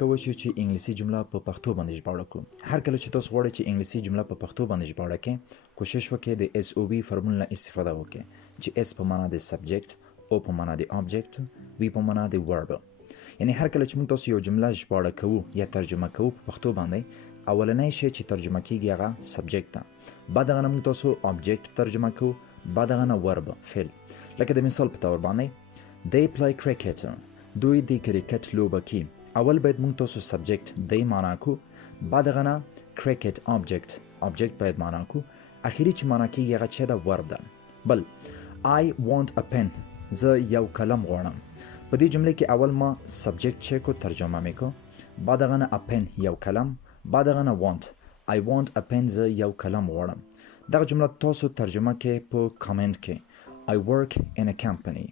کوم چې انګلیسي جمله په پښتو باندې ژباړه کړو. هر کله چې تاسو غواړئ چې انګلیسي جمله په پښتو باندې ژباړه کړئ، کوشش وکړئ د اس او وی فرمول نه استفاده وکړئ چې اس په معنا د سبجیکټ، او په معنا د آبجیکټ، وی په معنا د ورب. یعنی هر کله چې موږ تاسو یو جمله ژباړه کوو یا ترجمه کوو په پښتو باندې، اولنی شی چې ترجمه کیږي هغه سبجیکټ ده. بعد هغه موږ تاسو آبجیکټ ترجمه کوو، بعد هغه ورب فعل. لکه د مثال په تور باندې they play cricket، دوی د کرکټ لوبه کوي. اول باید موږ تاسو سبجیکټ دی معنا کو، بعد غنا کرکټ آبجیکټ باید معنا کو، اخیری چې معنا کیږي هغه چې دا ورب ده. بل I want a pen، زه یو قلم غواړم. په دې جمله کې اول ما سبجیکټ چې کو ترجمه میکو، بعد غنا a pen یو قلم، بعد غنا want I want a pen، زه یو قلم غواړم. دغه جمله تاسو ترجمه کې په کامنت کې I work in a company